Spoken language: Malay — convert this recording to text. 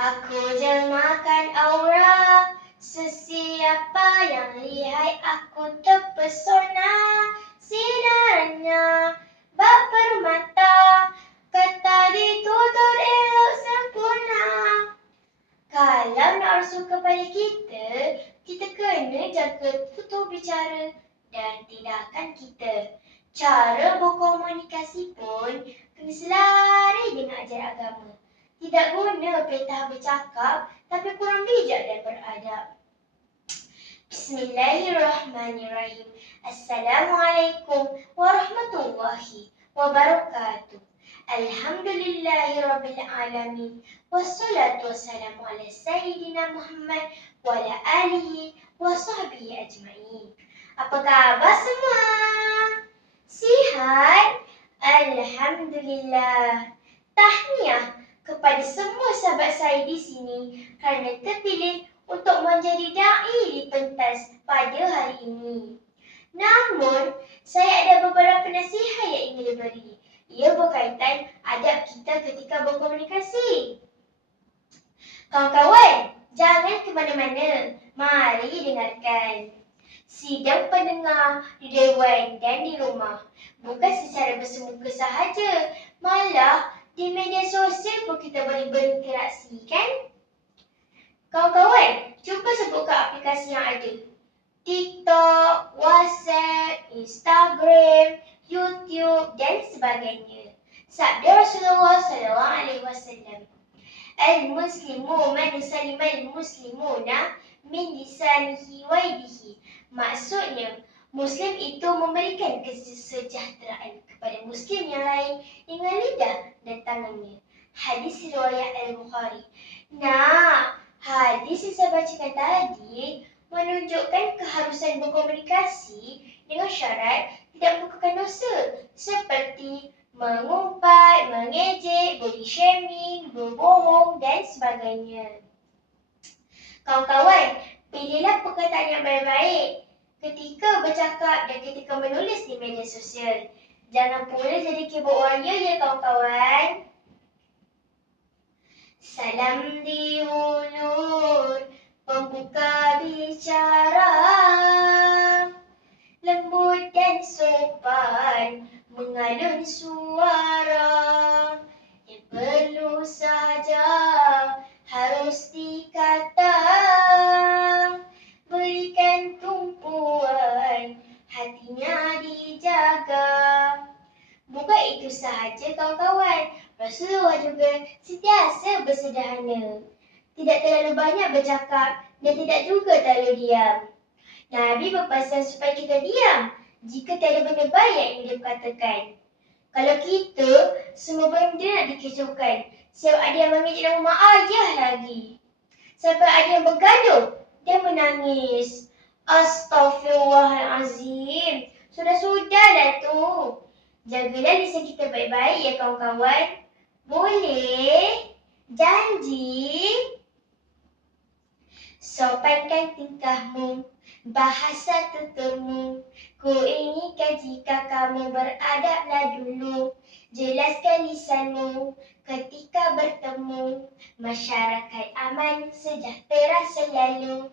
Aku jelmakan aura. Sesiapa yang lihai aku terpesona. Sinarnya baper mata Kata ditutur elok sempurna. Kalau nak rasuk kepada kita Kita kena jaga tutur bicara dan tindakan kita. Cara berkomunikasi pun Kena selari dengan ajaran agama. Tidak guna petah bercakap tapi kurang bijak dan beradab. Bismillahirrahmanirrahim. Assalamualaikum warahmatullahi wabarakatuh. Alhamdulillahi rabbil alamin. Wassalatu wassalamu ala sayyidina Muhammad wa ala alihi wa sahbihi ajma'in. Apa khabar semua? Sihat? Alhamdulillah. Tahniah kepada semua sahabat saya di sini kerana terpilih untuk menjadi da'i di pentas pada hari ini. Namun, saya ada beberapa nasihat yang ingin diberi. Ia berkaitan adab kita ketika berkomunikasi. Kawan-kawan, jangan ke mana-mana. Mari dengarkan. Sidang pendengar di Dewan dan di rumah. Bukan secara bersemuka sahaja. Malah di media sosial pun kita boleh berinteraksi kan? Kawan-kawan, cuba sebutkan aplikasi yang ada. TikTok, WhatsApp, Instagram, YouTube dan sebagainya. Sabda Rasulullah sallallahu alaihi wasallam. Al-muslimu man salima al-muslimuna min lisanihi wa yadihi. Maksudnya, Muslim itu memberikan kesejahteraan kepada Muslim yang lain dengan lidah dan tangannya. Hadis riwayat Al-Bukhari. Nah, hadis yang saya bacakan tadi menunjukkan keharusan berkomunikasi dengan syarat tidak melakukan dosa seperti mengumpat, mengejek, body shaming, berbohong dan sebagainya. Kawan-kawan, pilihlah perkataan yang baik-baik ketika bercakap dan ketika menulis di media sosial. Jangan pula jadi keyboard warrior ya kawan-kawan. Salam di hulur pembuka bicara Lembut dan sopan mengalun suara sahaja kawan-kawan, Rasulullah juga sentiasa bersederhana. Tidak terlalu banyak bercakap dan tidak juga terlalu diam. Nabi berpesan supaya kita diam jika tiada benda baik yang dia katakan. Kalau kita, semua benda nak dikecohkan. Siapa ada yang mengejek nama mak ayah lagi. Siapa ada yang bergaduh, dia menangis. Astaghfirullahalazim. Sudah-sudahlah tu. Jagalah lisan kita baik-baik ya kawan-kawan. Boleh? Janji? Sopankan tingkahmu, bahasa tuturmu. Ku inginkan jika kamu beradablah dulu. Jelaskan lisanmu ketika bertemu. Masyarakat aman sejahtera selalu.